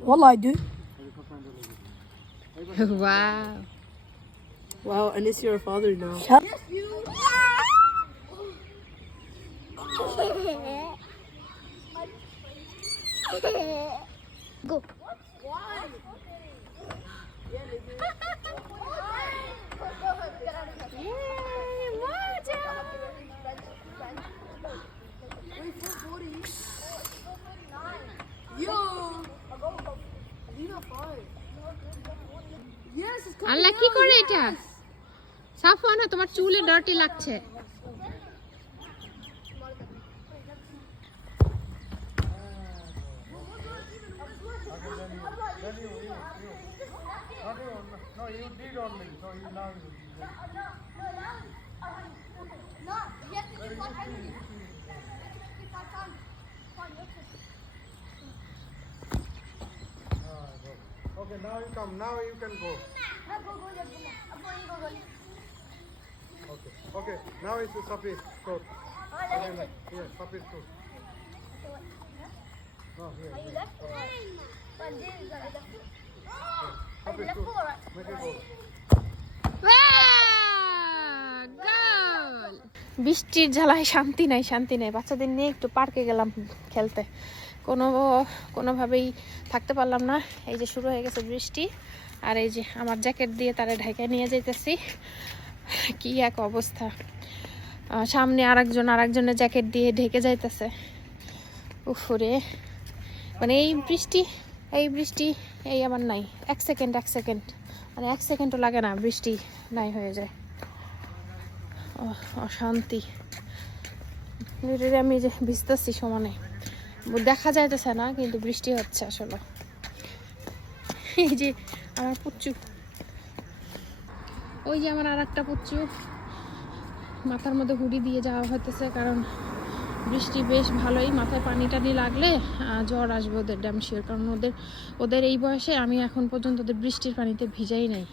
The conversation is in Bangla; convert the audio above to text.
What I do. wow. Wow, and it's your father now. you. Go. Why? আল্লাহ কি করে এটা? সাফওয়ানা তোমার চুলে ডার্টি লাগছে। No, you did only, so you now you Okay, now you come. Now you can go. Okay. Okay. Now it's Safi's coat. Okay, here, Safi's coat. No, here. here. Safi's coat. Make it go. গোল বৃষ্টির জ্বালায় শান্তি নাই শান্তি নাই বাচ্চাদের নিয়ে একটু পার্কে গেলাম খেলতে কোনো, কোনোভাবেই থাকতে পারলাম না। এই যে শুরু হয়ে গেছে বৃষ্টি, আর এই যে আমার জ্যাকেট দিয়ে তারা ঢাকায় নিয়ে যাইতেছি। কি এক অবস্থা। সামনে আরেকজন, আরেকজনের জ্যাকেট দিয়ে ঢেকে যাইতেছে। উফরে। মানে এই বৃষ্টি এই বৃষ্টি, এই আমার নাই। এক সেকেন্ড এক সেকেন্ড। মানে এক সেকেন্ডও লাগে না বৃষ্টি নাই হয়ে যায়। অশান্তি। আমি যে ভিজতেছি সমানে। দেখা যাইতেছে না, কিন্তু বৃষ্টি হচ্ছে আসলে। এই যে আমার পুচ্চু। ওই যে আমার আর একটা পুচ্চু। মাথার মধ্যে হুডি দিয়ে যাওয়া হতেছে কারণ বৃষ্টি বেশ ভালোই, মাথায় পানি টানি লাগলে জ্বর আসবে ওদের ড্যাম শিওর কারণ ওদের ওদের এই বয়সে আমি এখন পর্যন্ত ওদের বৃষ্টির পানিতে ভিজাই নাই।